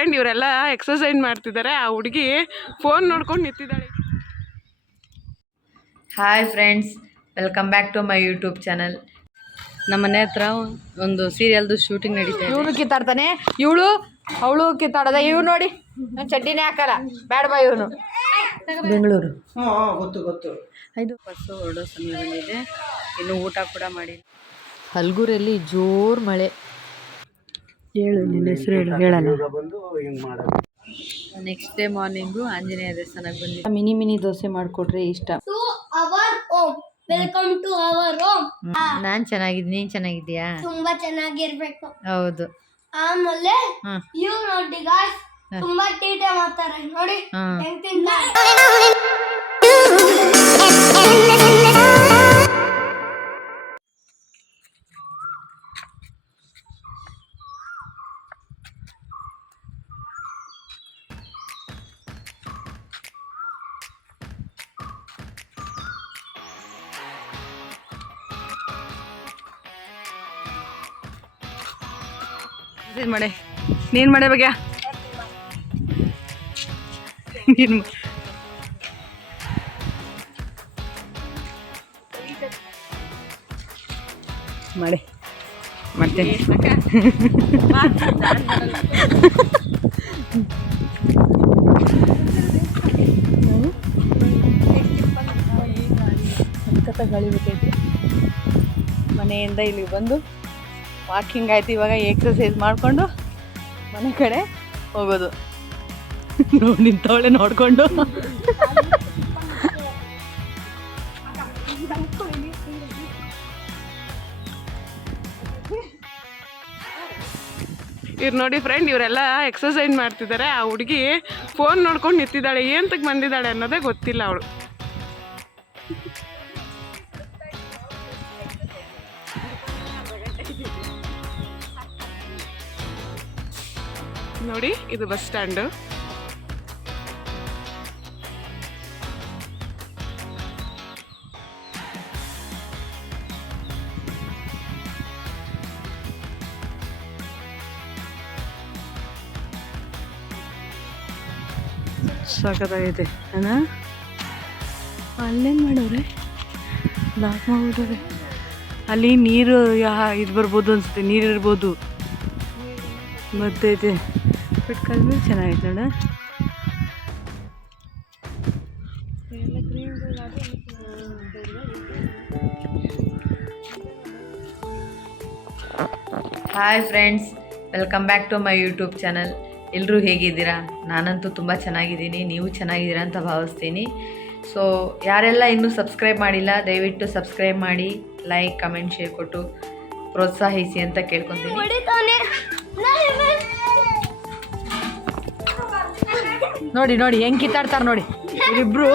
Friend ಇವರೆಲ್ಲ exercise ಮಾಡ್ತಿದ್ದಾರೆ. ಆ ಹುಡುಗಿ ಫೋನ್ ನೋಡ್ಕೊಂಡು ನಿಂತಿದ್ದಾಳೆ. Hi friends welcome back to my YouTube channel ನಮ್ಮ ಮನೆ ಹತ್ರ ಒಂದು ಸೀರಿಯಲ್ದು ಶೂಟಿಂಗ್ ನಡೀತಾ ಇದೆ. ಇವನು ಕಿತ್ತಾಡ್ತಾನೆ. ಇವಳು ಅವಳು ಕಿತ್ತಾಡದ. ಇವ್ ನೋಡಿ ನಾನು ಚಡ್ಡಿನೇ ಹಾಕಲ್ಲ. ಬ್ಯಾಡ ಬಾ ಇವನು? ಬೆಂಗಳೂರು. ಗೊತ್ತು ಗೊತ್ತು. ಐದು ಬಸ್ಸು ಹೊರಡೋ ಸಮಯ ಬಂದಿದೆ. ಇನ್ನು ಊಟ ಕೂಡ ಮಾಡಿ ಹಲ್ಗೂರಲ್ಲಿ ಜೋರು ಮಳೆ. ಹೇಳು ನಿನ್ನ ಹೆಸರು ಹೇಳು ಹೇಳಲ್ಲ ಬಂದು ಹಿಂಗ್ ಮಾಡೋದು. ನೆಕ್ಸ್ಟ್ ಡೇ ಮಾರ್ನಿಂಗು ಆಂಜನೇಯ ದೇವಸ್ಥಾನಕ್ಕೆ ಬಂದಿದ್ದೆ ಮಿನಿ ಮಿನಿ ದೋಸೆ ಮಾಡಿಕೊಟ್ರೆ ಇಷ್ಟ. Our home. Welcome to our home. ನಾನು ಚೆನ್ನಾಗಿದ್ದೀನಿ ನೀನ್ ಚೆನ್ನಾಗಿದ್ದೀಯಾ? ತುಂಬಾ ಚೆನ್ನಾಗಿರ್ಬೇಕು. ಹೌದು. ಆಮೇಲೆ. ಇವ್ ನೋಡಿ ಗಾಯ್ಸ್ ತುಂಬಾ ಟೀಟೆ ಮಾಡ್ತಾರೆ. ನೋಡಿ. ಹೆಂಗ್ ತಿಂತಾರೆ. ನೀನ್ ಮಾಡೆ ನೀನ್ ಮಾಡೆ ಬಗ್ಗೆ? ನೀನು ಮಾಡಿ ಮಾಡ್ತೇನೆ ಸಖತ್ತ ಗಾಳಿ ಮನೆಯಿಂದ ಇಲ್ಲಿಗೆ ಬಂದು ವಾಕಿಂಗ್ ಆಯ್ತು, ಇವಾಗ ಎಕ್ಸಸೈಸ್ ಮಾಡಿಕೊಂಡು ಮನೆ ಕಡೆ ಹೋಗೋದು. ನೋಡಿ, ನಿಂತವಳೆ ನೋಡಿಕೊಂಡು. ಇವ್ರು ನೋಡಿ ಫ್ರೆಂಡ್ ಇವರೆಲ್ಲ ಎಕ್ಸಸೈಸ್ ಮಾಡ್ತಿದ್ದಾರೆ ಆ ಹುಡುಗಿ ಫೋನ್ ನೋಡ್ಕೊಂಡು ನಿಂತಿದ್ದಾಳೆ. ಏಂತಕ್ಕೆ ಬಂದಿದ್ದಾಳೆ ಅನ್ನೋದೇ ಗೊತ್ತಿಲ್ಲ ಅವಳು. ನೋಡಿ, ಇದು ಬಸ್ ಸ್ಟ್ಯಾಂಡು. ಸಾಕಾಗಿದೆ, ಅಣ್ಣ. ಅಲ್ಲೇನು ಮಾಡೋರೆ? ಲಾಕ್ ಮಾಡ್ಬಿಟ್ಟವ್ರೆ. ಅಲ್ಲಿ ನೀರು ಯಾ ಇದು ಬರ್ಬೋದು ಅನ್ಸುತ್ತೆ, ನೀರು ಇರ್ಬೋದು. ಮತ್ತೈತೆ ಬಟ್ ಕಲ್ಲು ಚೆನ್ನಾಗಿದೆ ನೋಡ. Hi friends welcome back to my YouTube channel ಎಲ್ಲರೂ ಹೇಗಿದ್ದೀರಾ? ನಾನಂತೂ ತುಂಬ ಚೆನ್ನಾಗಿದ್ದೀನಿ ನೀವು ಚೆನ್ನಾಗಿದ್ದೀರಾ ಅಂತ ಭಾವಿಸ್ತೀನಿ. ಸೊ ಯಾರೆಲ್ಲ ಇನ್ನೂ ಸಬ್ಸ್ಕ್ರೈಬ್ ಮಾಡಿಲ್ಲ ದಯವಿಟ್ಟು ಸಬ್ಸ್ಕ್ರೈಬ್ ಮಾಡಿ ಲೈಕ್ ಕಮೆಂಟ್ ಶೇರ್ ಕೊಟ್ಟು ಪ್ರೋತ್ಸಾಹಿಸಿ ಅಂತ ಕೇಳ್ಕೊತೀನಿ. ನೋಡಿ ನೋಡಿ ಹೆಂಗ್ ಕಿತ್ತಾಡ್ತಾರ ನೋಡಿ. ಇಬ್ರು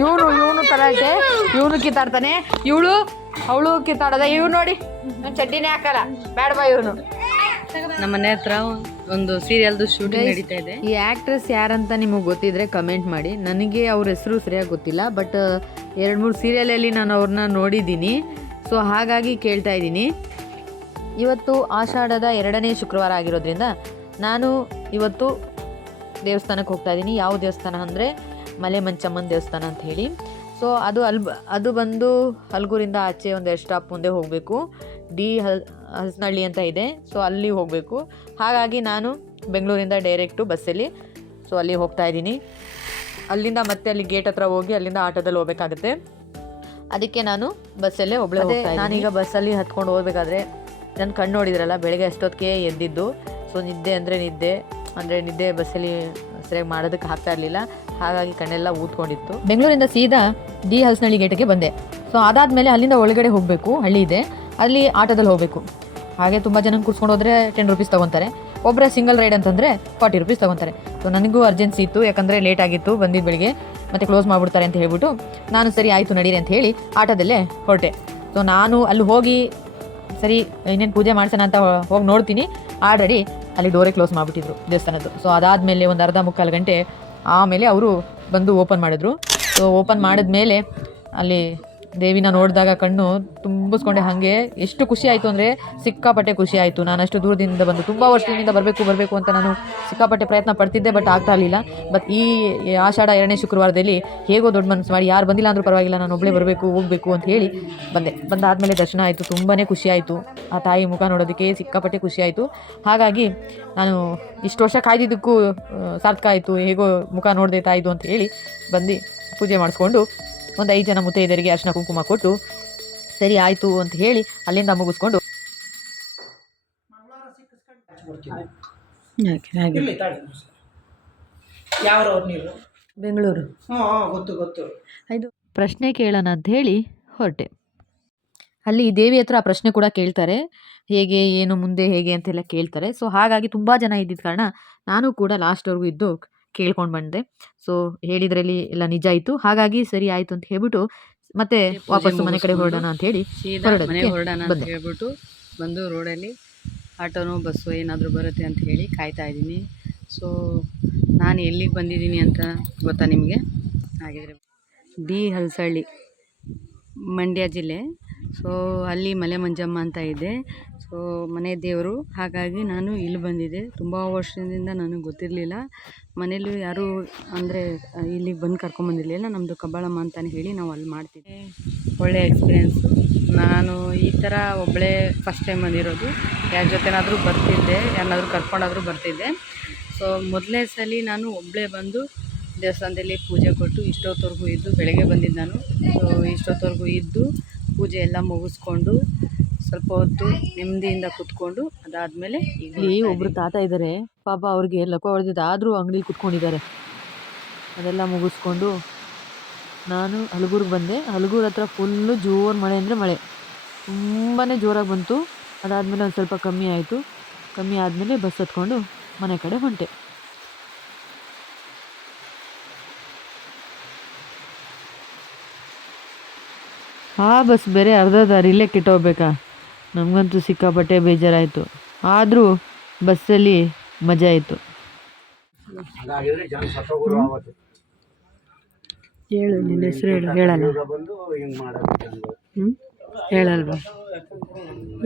ಇವನು ಇವನು ತಲಾಟೆ ಇವನು ಕಿತ್ತಾಡ್ತಾನೆ. ಇವಳು ಅವಳು ಕಿತ್ತಾಡದ. ಇವ್ ನೋಡಿ ನನ್ನ ಚಡ್ಡಿನೇ ಹಾಕಲ್ಲ. ಬೇಡವಾ ಇವನು. ನಮ್ಮ ಮನೆ ಹತ್ರ ಒಂದು ಸೀರಿಯಲ್ದು ಶೂಟಿಂಗ್ ನಡೀತಾ ಇದೆ. ಈ ಆಕ್ಟ್ರೆಸ್ ಯಾರಂತ ನಿಮಗೆ ಗೊತ್ತಿದ್ರೆ ಕಮೆಂಟ್ ಮಾಡಿ. ನನಗೆ ಅವ್ರ ಹೆಸರು ಸರಿಯಾಗಿ ಗೊತ್ತಿಲ್ಲ ಬಟ್ ಎರಡು ಮೂರು ಸೀರಿಯಲಲ್ಲಿ ನಾನು ಅವ್ರನ್ನ ನೋಡಿದ್ದೀನಿ. ಸೊ ಹಾಗಾಗಿ ಕೇಳ್ತಾ ಇದ್ದೀನಿ. ಇವತ್ತು ಆಷಾಢದ ಎರಡನೇ ಶುಕ್ರವಾರ ಆಗಿರೋದ್ರಿಂದ ನಾನು ಇವತ್ತು ದೇವಸ್ಥಾನಕ್ಕೆ ಹೋಗ್ತಾ ಇದ್ದೀನಿ. ಯಾವ ದೇವಸ್ಥಾನ ಅಂದರೆ ಮಲೆ ಮಂಚಮ್ಮನ ದೇವಸ್ಥಾನ ಅಂತ ಹೇಳಿ. ಸೊ ಅದು ಅಲ್ ಅದು ಬಂದು ಹಲ್ಗೂರಿಂದ ಆಚೆ ಒಂದು ಎರಡು ಸ್ಟಾಪ್ ಮುಂದೆ ಹೋಗಬೇಕು. ಡಿ ಹಲ್ ಹಲಸನಹಳ್ಳಿ ಅಂತ ಇದೆ. ಸೊ ಅಲ್ಲಿ ಹೋಗಬೇಕು. ಹಾಗಾಗಿ ನಾನು ಬೆಂಗಳೂರಿಂದ ಡೈರೆಕ್ಟು ಬಸ್ಸಲ್ಲಿ ಸೊ ಅಲ್ಲಿ ಹೋಗ್ತಾ ಇದ್ದೀನಿ. ಅಲ್ಲಿಂದ ಮತ್ತೆ ಅಲ್ಲಿ ಗೇಟ್ ಹತ್ರ ಹೋಗಿ ಅಲ್ಲಿಂದ ಆಟೋದಲ್ಲಿ ಹೋಗ್ಬೇಕಾಗುತ್ತೆ. ಅದಕ್ಕೆ ನಾನು ಬಸ್ಸಲ್ಲೇ ಒಬ್ಬಳೇ ಹೋಗ್ತಾ ನಾನೀಗ ಬಸ್ಸಲ್ಲಿ ಹತ್ಕೊಂಡು ಹೋಗ್ಬೇಕಾದ್ರೆ ನನ್ನ ಕಣ್ಣು ನೋಡಿದ್ರಲ್ಲ ಬೆಳಗ್ಗೆ ಅಷ್ಟೊತ್ತಿಗೆ ಎದ್ದಿದ್ದು. ಸೊ ನಿದ್ದೆ ಅಂದರೆ ನಿದ್ದೆ. ಅಂದರೆ ನಿದ್ದೆ ಬಸ್ಸಲ್ಲಿ ಸರಿಯಾಗಿ ಮಾಡೋದಕ್ಕೆ ಆಗ್ತಾ ಇರಲಿಲ್ಲ. ಹಾಗಾಗಿ ಕಣ್ಣೆಲ್ಲ ಊದ್ಕೊಂಡಿತ್ತು. ಬೆಂಗಳೂರಿಂದ ಸೀದಾ ಡಿ ಹಲ್ಸ್ನಳ್ಳಿ ಗೇಟಿಗೆ ಬಂದೆ. ಸೊ ಅದಾದಮೇಲೆ ಅಲ್ಲಿಂದ ಒಳಗಡೆ ಹೋಗಬೇಕು. ಹಳ್ಳಿ ಇದೆ. ಅಲ್ಲಿ ಆಟೋದಲ್ಲಿ ಹೋಗಬೇಕು. ಹಾಗೆ ತುಂಬ ಜನ ಕೂರ್ಸ್ಕೊಂಡು ಹೋದರೆ ಟೆನ್ ರುಪೀಸ್ ತೊಗೊತಾರೆ. ಒಬ್ಬರ ಸಿಂಗಲ್ ರೈಡ್ ಅಂತಂದರೆ ಫಾರ್ಟಿ ರುಪೀಸ್ ತೊಗೊತಾರೆ. ಸೊ ನನಗೂ ಅರ್ಜೆನ್ಸಿ ಇತ್ತು. ಯಾಕಂದರೆ ಲೇಟ್ ಆಗಿತ್ತು. ಬಂದಿದ್ದ ಬೆಳಿಗ್ಗೆ ಮತ್ತೆ ಕ್ಲೋಸ್ ಮಾಡಿಬಿಡ್ತಾರೆ ಅಂತ ಹೇಳ್ಬಿಟ್ಟು, ನಾನು ಸರಿ ಆಯಿತು ನಡೀರಿ ಅಂತ ಹೇಳಿ ಆಟೋದಲ್ಲೇ ಹೊರಟೆ. ಸೊ ನಾನು ಅಲ್ಲಿ ಹೋಗಿ ಸರಿ, ಇನ್ನೇನು ಪೂಜೆ ಮಾಡ್ಸೋಣ ಅಂತ ಹೋಗಿ ನೋಡ್ತೀನಿ. ಆಲ್ರೆಡಿ ಅಲ್ಲಿ ಡೋರೇ ಕ್ಲೋಸ್ ಮಾಡಿಬಿಟ್ಟಿದ್ರು ದೇವಸ್ಥಾನದ್ದು. ಸೊ ಅದಾದಮೇಲೆ ಒಂದು ಅರ್ಧ ಮುಕ್ಕಾಲು ಗಂಟೆ ಆಮೇಲೆ ಅವರು ಬಂದು ಓಪನ್ ಮಾಡಿದ್ರು. ಸೊ ಓಪನ್ ಮಾಡಿದ್ಮೇಲೆ ಅಲ್ಲಿ ದೇವಿನ ನೋಡಿದಾಗ ಕಣ್ಣು ತುಂಬಿಸ್ಕೊಂಡೆ ಹಾಗೆ. ಎಷ್ಟು ಖುಷಿ ಆಯಿತು ಅಂದರೆ ಸಿಕ್ಕಾಪಟ್ಟೆ ಖುಷಿ ಆಯಿತು. ನಾನು ಅಷ್ಟು ದೂರದಿಂದ ಬಂದು ತುಂಬ ವರ್ಷದಿಂದ ಬರಬೇಕು ಬರಬೇಕು ಅಂತ ನಾನು ಸಿಕ್ಕಾಪಟ್ಟೆ ಪ್ರಯತ್ನ ಪಡ್ತಿದ್ದೆ, ಬಟ್ ಆಗ್ತಾ ಇರಲಿಲ್ಲ. ಬಟ್ ಈ ಆಷಾಢ ಎರಡನೇ ಶುಕ್ರವಾರದಲ್ಲಿ ಹೇಗೋ ದೊಡ್ಡ ಮನಸ್ಸು ಮಾಡಿ, ಯಾರು ಬಂದಿಲ್ಲ ಅಂದರೂ ಪರವಾಗಿಲ್ಲ, ನಾನು ಒಬ್ಬಳೇ ಬರಬೇಕು, ಹೋಗಬೇಕು ಅಂತ ಹೇಳಿ ಬಂದೆ. ಬಂದಾದಮೇಲೆ ದರ್ಶನ ಆಯಿತು ತುಂಬಾ ಖುಷಿ ಆಯಿತು. ಆ ತಾಯಿ ಮುಖ ನೋಡೋದಕ್ಕೆ ಸಿಕ್ಕಾಪಟ್ಟೆ ಖುಷಿ ಆಯಿತು. ಹಾಗಾಗಿ ನಾನು ಇಷ್ಟು ವರ್ಷ ಕಾಯ್ದಿದ್ದಕ್ಕೂ ಸಾರ್ಥಕ ಆಯಿತು. ಹೇಗೋ ಮುಖ ನೋಡಿದೆ ತಾಯಿದು ಅಂತ ಹೇಳಿ ಬಂದು ಪೂಜೆ ಮಾಡಿಸ್ಕೊಂಡು ಒಂದು ಐದು ಜನ ಮುತ್ತೈದರಿಗೆ ಅರ್ಶಿನ ಕುಂಕುಮ ಕೊಟ್ಟು ಸರಿ ಆಯಿತು ಅಂತ ಹೇಳಿ ಅಲ್ಲಿಂದ ಮುಗಿಸ್ಕೊಂಡು ಬೆಂಗಳೂರು. ಗೊತ್ತು ಗೊತ್ತು. ಇದು ಪ್ರಶ್ನೆ ಕೇಳೋಣ ಅಂತ ಹೇಳಿ ಹೊರಟೆ. ಅಲ್ಲಿ ದೇವಿ ಹತ್ರ ಆ ಪ್ರಶ್ನೆ ಕೂಡ ಕೇಳ್ತಾರೆ. ಹೇಗೆ ಏನು ಮುಂದೆ ಹೇಗೆ ಅಂತೆಲ್ಲ ಕೇಳ್ತಾರೆ. ಸೊ ಹಾಗಾಗಿ ತುಂಬ ಜನ ಇದ್ದಿದ್ದ ಕಾರಣ ನಾನು ಕೂಡ ಲಾಸ್ಟ್ವರೆಗೂ ಇದ್ದು ಕೇಳ್ಕೊಂಡು ಬಂದೆ. ಸೊ ಹೇಳಿದ್ರಲ್ಲಿ ಎಲ್ಲ ನಿಜ ಆಯಿತು. ಹಾಗಾಗಿ ಸರಿ ಆಯಿತು ಅಂತ ಹೇಳ್ಬಿಟ್ಟು ಮತ್ತೆ ವಾಪಸ್ಸು ಮನೆ ಕಡೆ ಹೊರಡೋಣ ಅಂತ ಹೇಳಿ ಹೊರಡೋಣ ಅಂತ ಹೇಳ್ಬಿಟ್ಟು ಬಂದು ರೋಡಲ್ಲಿ ಆಟೋನೋ ಬಸ್ಸು ಏನಾದರೂ ಬರುತ್ತೆ ಅಂತ ಹೇಳಿ ಕಾಯ್ತಾ ಇದ್ದೀನಿ. ಸೊ ನಾನು ಎಲ್ಲಿಗೆ ಬಂದಿದ್ದೀನಿ ಅಂತ ಗೊತ್ತಾ ನಿಮಗೆ? ಹಾಗಿದ್ರೆ ಡಿ ಹಲಸಳ್ಳಿ ಮಂಡ್ಯ ಜಿಲ್ಲೆ. ಸೊ ಅಲ್ಲಿ ಮಲೆ ಮಂಜಮ್ಮ ಅಂತ ಇದೆ. ಸೊ, ಮನೆ ದೇವರು. ಹಾಗಾಗಿ ನಾನು ಇಲ್ಲಿ ಬಂದಿದ್ದೆ. ತುಂಬ ವರ್ಷದಿಂದ ನನಗೆ ಗೊತ್ತಿರಲಿಲ್ಲ. ಮನೇಲಿ ಯಾರೂ ಅಂದರೆ ಇಲ್ಲಿಗೆ ಬಂದು ಕರ್ಕೊಂಬಂದಿರಲಿಲ್ಲ ನಮ್ಮದು ಕಬ್ಬಾಳಮ್ಮ ಅಂತಲೇ ಹೇಳಿ ನಾವು ಅಲ್ಲಿ ಮಾಡ್ತಿದ್ದೆ ಒಳ್ಳೆಯ ಎಕ್ಸ್ಪೀರಿಯೆನ್ಸು ನಾನು ಈ ಥರ ಒಬ್ಬಳೇ ಫಸ್ಟ್ ಟೈಮ್ ಬಂದಿರೋದು. ಯಾರ ಜೊತೆನಾದರೂ ಬರ್ತಿದ್ದೆ ಯಾರನ್ನಾದರೂ ಕರ್ಕೊಂಡಾದರೂ ಬರ್ತಿದ್ದೆ. ಸೊ ಮೊದಲನೇ ಸಲ ನಾನು ಒಬ್ಬಳೇ ಬಂದು ದೇವಸ್ಥಾನದಲ್ಲಿ ಪೂಜೆ ಕೊಟ್ಟು ಇಷ್ಟೊತ್ತವರೆಗೂ ಇದ್ದು ಬೆಳಗ್ಗೆ ಬಂದಿದ್ದು ನಾನು. ಸೊ, ಇಷ್ಟೊತ್ತವರೆಗೂ ಇದ್ದು ಪೂಜೆ ಎಲ್ಲ ಮುಗಿಸ್ಕೊಂಡು ಸ್ವಲ್ಪ ಹೊತ್ತು ನೆಮ್ಮದಿಯಿಂದ ಕೂತ್ಕೊಂಡು ಅದಾದಮೇಲೆ ಇಲ್ಲಿ ಒಬ್ರು ತಾತ ಇದ್ದಾರೆ ಪಾಪ ಅವ್ರಿಗೆ ಲಕ ಹೊಡೆದಿದ್ದು ಆದರೂ ಅಂಗಡಿಲಿ ಕುತ್ಕೊಂಡಿದ್ದಾರೆ. ಅದೆಲ್ಲ ಮುಗಿಸ್ಕೊಂಡು ನಾನು ಹಲಗೂರಿಗೆ ಬಂದೆ. ಹಲಗೂರು ಹತ್ರ ಫುಲ್ಲು ಜೋರು ಮಳೆ ಅಂದರೆ ಮಳೆ. ತುಂಬಾ ಜೋರಾಗಿ ಬಂತು. ಅದಾದಮೇಲೆ ಒಂದು ಸ್ವಲ್ಪ ಕಮ್ಮಿ ಆಯಿತು. ಕಮ್ಮಿ ಆದಮೇಲೆ ಬಸ್ ಹತ್ಕೊಂಡು ಮನೆ ಕಡೆ ಹೊಂಟೆ. ಆ ಬಸ್ ಬೇರೆ ಅರ್ಧ ದಾರಿಲೇ ಕೆಟ್ಟೋಗ್ಬೇಕಾ? ನಮಗಂತೂ ಸಿಕ್ಕಾಪಟ್ಟೆ ಬೇಜಾರಾಯಿತು. ಆದರೂ ಬಸ್ಸಲ್ಲಿ ಮಜಾ ಆಯಿತು ಹೇಳು ನಿನ್ನ ಹೆಸರು ಹೇಳು ಹೇಳಲ್ಲ. ಹ್ಞೂ ಹೇಳಲ್ವಾ?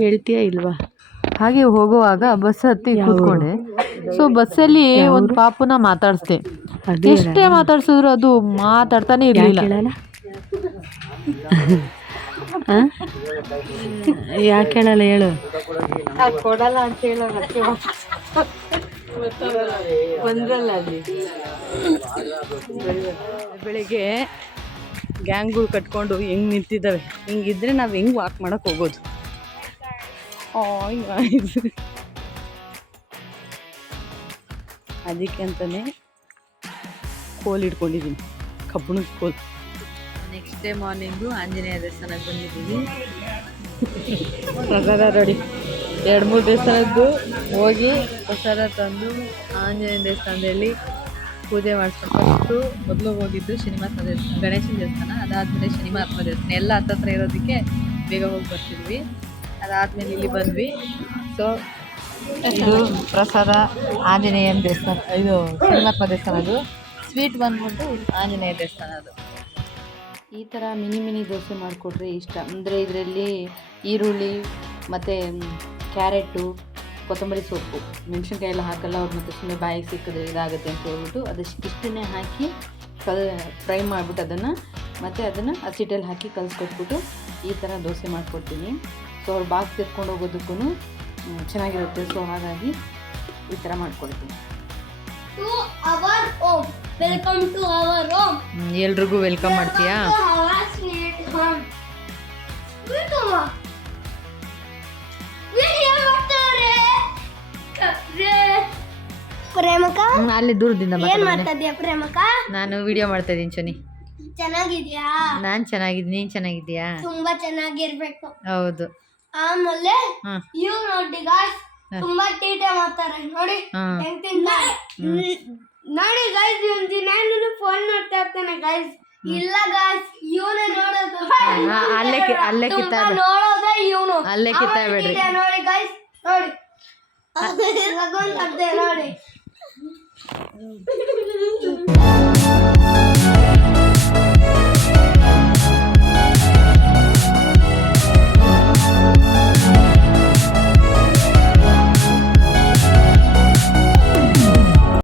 ಹೇಳ್ತೀಯಾ ಇಲ್ವಾ? ಹಾಗೆ ಹೋಗುವಾಗ ಬಸ್ ಹತ್ತಿ ಕೂತ್ಕೊಂಡೆ. ಸೊ ಬಸ್ಸಲ್ಲಿ ಒಂದು ಪಾಪುನ ಮಾತಾಡಿಸ್ದೆ. ಎಷ್ಟೇ ಮಾತಾಡ್ಸಿದ್ರು ಅದು ಮಾತಾಡ್ತಾನೆ ಇರಲಿಲ್ಲ. ಯಾಕೆ ಹೇಳಲ್ಲ ಹೇಳು. ಕೊಡಲ್ಲ ಅಂತ ಹೇಳೋ ಅಲ್ಲಿ ಬೆಳಿಗ್ಗೆ ಗ್ಯಾಂಗ್ಗಳು ಕಟ್ಕೊಂಡು ಹೆಂಗೆ ನಿಂತಿದ್ದಾವೆ. ಹಿಂಗಿದ್ರೆ ನಾವು ಹೆಂಗೆ ವಾಕ್ ಮಾಡೋಕೆ ಹೋಗೋದು? ಅದಕ್ಕೆ ಅಂತಲೇ ಕೋಲ್ ಇಟ್ಕೊಂಡಿದ್ದೀನಿ ಕಬ್ಬಣದ ಕೋಲ್. ನೆಕ್ಸ್ಟ್ ಡೇ ಮಾರ್ನಿಂಗು ಆಂಜನೇಯ ದೇವಸ್ಥಾನಕ್ಕೆ ಬಂದಿದ್ದೀನಿ ಪ್ರಸಾದ ನೋಡಿ. ಎರಡು ಮೂರು ದೇವಸ್ಥಾನದ್ದು ಹೋಗಿ ಪ್ರಸಾದ ತಂದು ಆಂಜನೇಯ ದೇವಸ್ಥಾನದಲ್ಲಿ ಪೂಜೆ ಮಾಡಿಸ್ಕೊಂಡು ಮೊದಲು ಹೋಗಿದ್ದು ಶನಿಮಹಾತ್ಮ ದೇವಸ್ಥಾನ, ಗಣೇಶನ ದೇವಸ್ಥಾನ. ಅದಾದಮೇಲೆ ಶನಿಮಹಾತ್ಮ ದೇವಸ್ಥಾನ. ಎಲ್ಲ ಹತ್ತತ್ರ ಇರೋದಕ್ಕೆ ಬೇಗ ಹೋಗಿ ಬರ್ತಿದ್ವಿ. ಅದಾದಮೇಲೆ ಇಲ್ಲಿ ಬಂದ್ವಿ. ಸೊ ಇದು ಪ್ರಸಾದ ಆಂಜನೇಯನ ದೇವಸ್ಥಾನ, ಇದು ಶನಿಮಹಾತ್ಮ ದೇವಸ್ಥಾನ ಅದು. ಸ್ವೀಟ್ ಬಂದ್ಬಿಟ್ಟು ಆಂಜನೇಯ ದೇವಸ್ಥಾನ ಅದು. ಈ ಥರ ಮಿನಿ ಮಿನಿ ದೋಸೆ ಮಾಡಿಕೊಟ್ರೆ ಇಷ್ಟ. ಅಂದರೆ ಇದರಲ್ಲಿ ಈರುಳ್ಳಿ, ಮತ್ತು ಕ್ಯಾರೆಟು, ಕೊತ್ತಂಬರಿ ಸೊಪ್ಪು. ಮೆಣಸಿನ್ಕಾಯಿ ಎಲ್ಲ ಹಾಕಲ್ಲ, ಅವ್ರು ಮತ್ತೆ ಸುಮ್ಮನೆ ಬಾಯಿಗೆ ಸಿಕ್ಕಿದ್ರೆ ಇದಾಗುತ್ತೆ ಅಂತ ಹೇಳ್ಬಿಟ್ಟು ಅದಷ್ಟು ಇಷ್ಟನ್ನೇ ಹಾಕಿ ಕಲ್, ಫ್ರೈ ಮಾಡಿಬಿಟ್ಟು ಅದನ್ನು ಮತ್ತು ಅದನ್ನು ಹಸಿಟ್ಟಲ್ಲಿ ಹಾಕಿ ಕಲಿಸ್ಕೊಟ್ಬಿಟ್ಟು ಈ ಥರ ದೋಸೆ ಮಾಡಿಕೊಡ್ತೀನಿ. ಸೊ, ಅವ್ರು ಬಾಕ್ಸ್ ಎತ್ಕೊಂಡು ಹೋಗೋದಕ್ಕೂ ಚೆನ್ನಾಗಿರುತ್ತೆ. ಸೊ, ಹಾಗಾಗಿ ಈ ಥರ ಮಾಡ್ಕೊಡ್ತೀನಿ. ವೆಲ್ಕಮ್ ಟು ಅವರ್ ಹೋಮ್ ಎಲ್ರಿಗೂ ವೆಲ್ಕಮ್ ಮಾಡ್ತೀಯಾ? ಪ್ರೇಮಕ? ಅಲ್ಲಿ ದೂರದಿಂದ ಏನ್ ಮಾಡ್ತಾ ಇದೀಯ ಪ್ರೇಮಕ? ನಾನು ವಿಡಿಯೋ ಮಾಡ್ತಾ ಇದ್ದೀನಿ ಚನಿ ಚೆನ್ನಾಗಿದ್ಯಾ? ನಾನು ಚೆನ್ನಾಗಿದ್ದೀನಿ ನೀನು ಚೆನ್ನಾಗಿದ್ಯಾ? ತುಂಬಾ ಚೆನ್ನಾಗಿರ್ಬೇಕು. ಹೌದು. ಆಮೇಲೆ. ಇವ್ ನೋಡಿ ಗಾಯ್ಸ್ ತುಂಬಾ ಟೀಟೆ ಮಾಡ್ತಾರೆ. ನೋಡಿ. ಹೆಂಗ್ ತಿಂತಾರೆ? ನೋಡಿ ಗೈಸ್ ಇವನ್ ದಿನಾನು ಫೋನ್ ಮಾಡ್ತಾ ಇರ್ತೇನೆ ಗೈಸ್ ಇಲ್ಲ ಗೈಸ್ ಇವನೇ ನೋಡೋದು. ಅಲ್ಲೇ ಅಲ್ಲೇ ಕಿತ್ತಾ ತುಂಬಾ ಇವನು. ಅಲ್ಲೇ ಕಿತ್ತಾ ಬಿಡ್ರಿ. ನೋಡಿ ಗೈಸ್ ನೋಡಿ. ರಘುವಂತ್ ಅದೇ ನೋಡಿ.